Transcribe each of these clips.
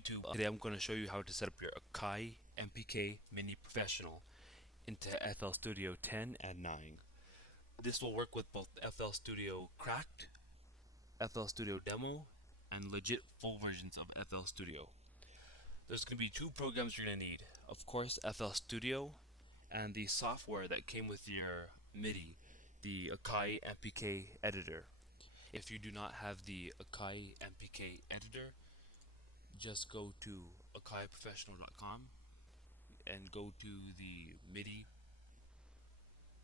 YouTube. Today I'm going to show you how to set up your Akai MPK Mini Professional into FL Studio 10 and 9. This will work with both FL Studio Cracked, FL Studio Demo, and legit full versions of FL Studio. There's going to be two programs you're going to need. Of course, FL Studio and the software that came with your MIDI, the Akai MPK editor. If you do not have the Akai MPK editor, just go to akaiprofessional.com and go to the MIDI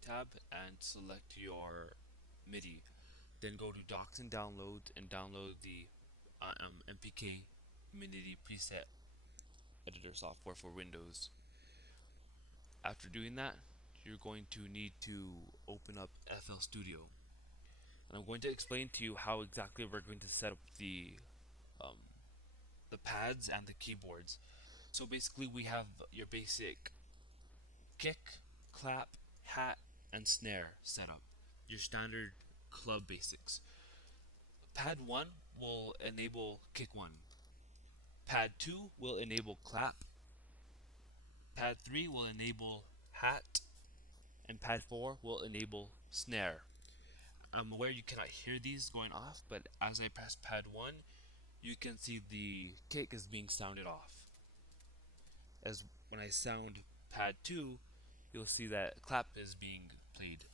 tab and select your MIDI. Then go to Docs and Downloads and download the MPK MIDI preset editor software for Windows. After doing that, you're going to need to open up FL Studio. And I'm going to explain to you how exactly we're going to set up the pads and the keyboards. So basically we have your basic kick, clap, hat, and snare setup. Your standard club basics. Pad 1 will enable kick 1. Pad 2 will enable clap. Pad 3 will enable hat. And pad 4 will enable snare. I'm aware you cannot hear these going off, but as I press pad 1, you can see the kick is being sounded off. As when I sound pad 2, you'll see that clap is being played.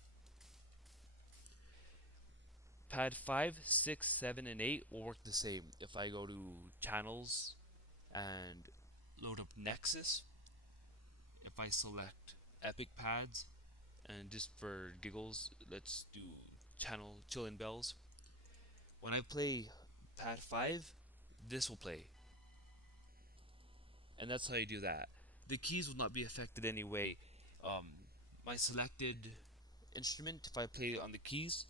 Pad 5, 6, 7, and 8 will work the same. If I go to channels and load up Nexus, if I select Epic Pads, and just for giggles, let's do channel Chillin' Bells. When I play pad 5, this will play. And that's how you do that. The keys will not be affected anyway. My selected instrument, if I play on the keys,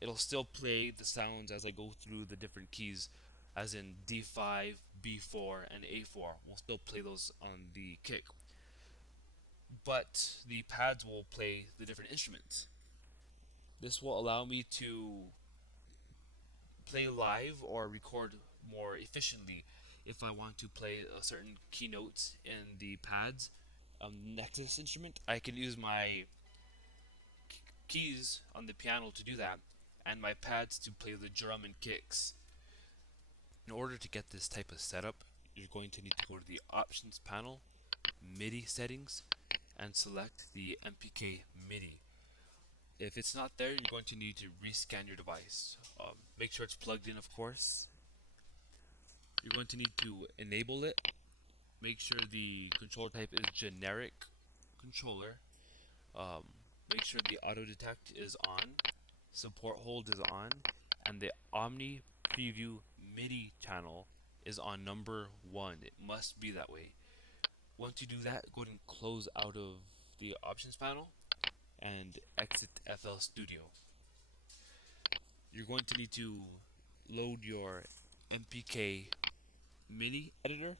it'll still play the sounds as I go through the different keys, as in D5, B4, and A4. We'll still play those on the kick. But the pads will play the different instruments. This will allow me to play live or record more efficiently. If I want to play a certain keynotes in the pads, Nexus instrument, I can use my keys on the piano to do that, and my pads to play the drum and kicks. In order to get this type of setup, you're going to need to go to the Options panel, MIDI settings, and select the MPK MIDI. If it's not there, you're going to need to rescan your device. Make sure it's plugged in, of course. You're going to need to enable it. Make sure the controller type is generic controller. Make sure the auto detect is on, support hold is on, and the Omni Preview MIDI channel is on number 1. It must be that way. Once you do that, go ahead and close out of the options panel and exit FL Studio. You're going to need to load your MPK MIDI editor.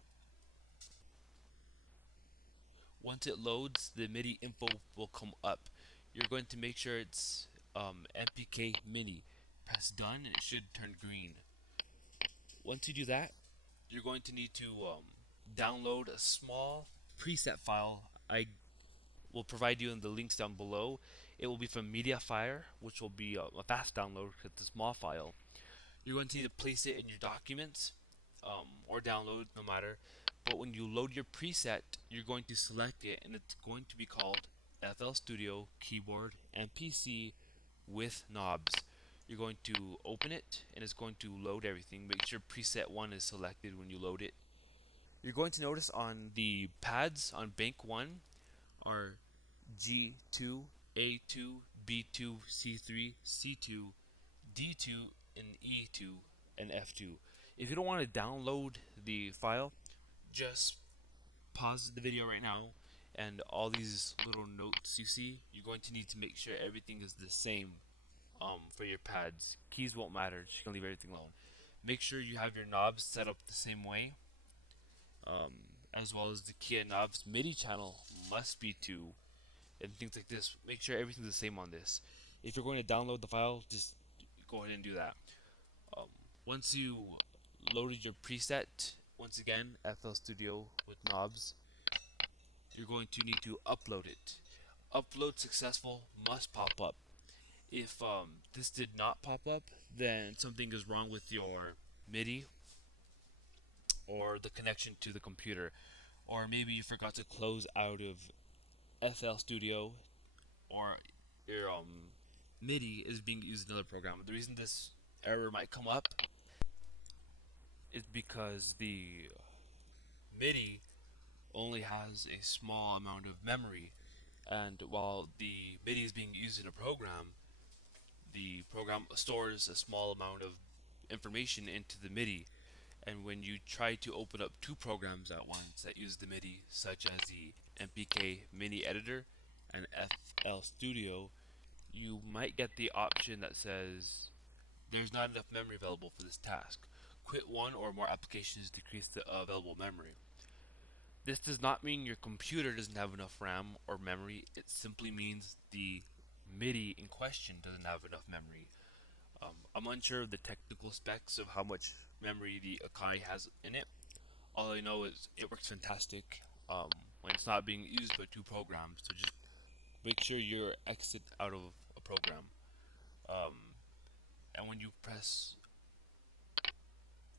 Once it loads, the MIDI info will come up. You're going to make sure it's MPK MIDI. Press done and it should turn green. Once you do that, you're going to need to download a small preset file. I will provide you in the links down below. It will be from Mediafire, which will be a fast download because it's a small file. You're going to need to place it in your documents or download, no matter. But when you load your preset, you're going to select it, and it's going to be called FL Studio Keyboard and PC with Knobs. You're going to open it, and it's going to load everything. Make sure preset 1 is selected when you load it. You're going to notice on the pads on bank 1 are G2, A2, B2, C3, C2, D2, and E2, and F2. If you don't want to download the file, just pause the video right now, and all these little notes you see, you're going to need to make sure everything is the same for your pads. Keys won't matter, just gonna leave everything alone. Make sure you have your knobs set up the same way, as well as the key and knobs MIDI channel must be 2, and things like this. Make sure everything's the same on this. If you're going to download the file, just go ahead and do that. Once you loaded your preset Once again, FL Studio with knobs. You're going to need to upload it. Upload successful must pop up. If this did not pop up, then something is wrong with your MIDI or the connection to the computer. Or maybe you forgot to close out of FL Studio, or your MIDI is being used in another program. The reason this error might come up is because the MIDI only has a small amount of memory, and while the MIDI is being used in a program, the program stores a small amount of information into the MIDI. And when you try to open up two programs at once that use the MIDI, such as the MPK Mini Editor and FL Studio, you might get the option that says there's not enough memory available for this task. Quit one or more applications to decrease the available memory. This does not mean your computer doesn't have enough RAM or memory, it simply means the MIDI in question doesn't have enough memory. I'm unsure of the technical specs of how much memory the Akai has in it. All I know is it works fantastic when it's not being used by two programs. So just make sure you exit out of a program. Um, and when you press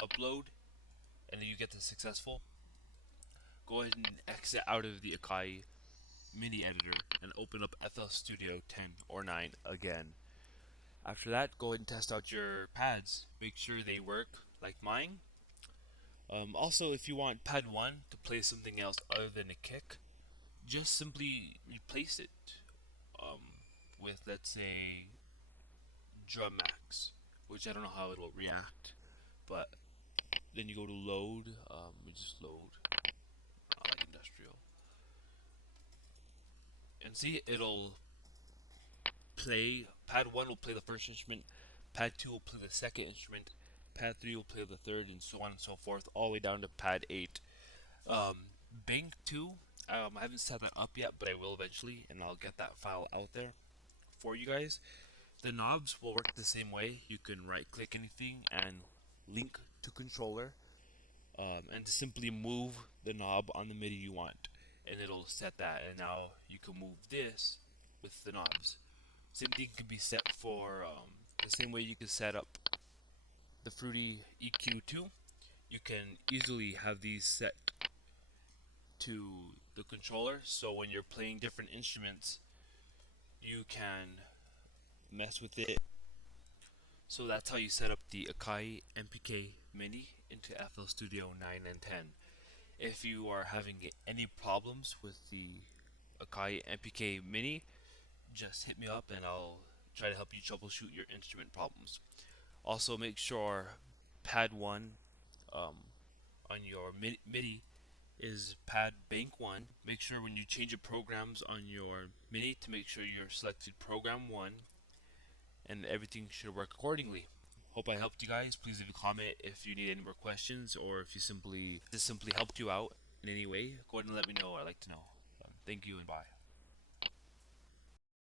upload and then you get the successful, go ahead and exit out of the Akai Mini Editor and open up FL Studio 10 or 9 again. After that, go ahead and test out your pads. Make sure they work like mine. Also, if you want pad 1 to play something else other than a kick, just simply replace it um, with, let's say, drum max, which I don't know how it will react. But then you go to load, we just load like industrial, and see it'll play. Pad 1 will play the first instrument, pad 2 will play the second instrument, pad 3 will play the third, and so on and so forth, all the way down to pad 8. Bank 2, I haven't set that up yet, but I will eventually, and I'll get that file out there for you guys. The knobs will work the same way. You can right click anything and link to controller, and to simply move the knob on the MIDI you want, and it'll set that, and now you can move this with the knobs. Same thing can be set for the same way you can set up the Fruity EQ2. You can easily have these set to the controller, so when you're playing different instruments, you can mess with it. So that's how you set up the Akai MPK Mini into FL Studio 9 and 10. If you are having any problems with the Akai MPK Mini, just hit me up and I'll try to help you troubleshoot your instrument problems. Also, make sure pad 1 on your MIDI is pad bank 1. Make sure when you change your programs on your MIDI to make sure you're selected program 1, and everything should work accordingly. Hope I helped you guys. Please leave a comment if you need any more questions, or if you simply helped you out in any way. Go ahead and let me know. I'd like to know. Thank you and bye.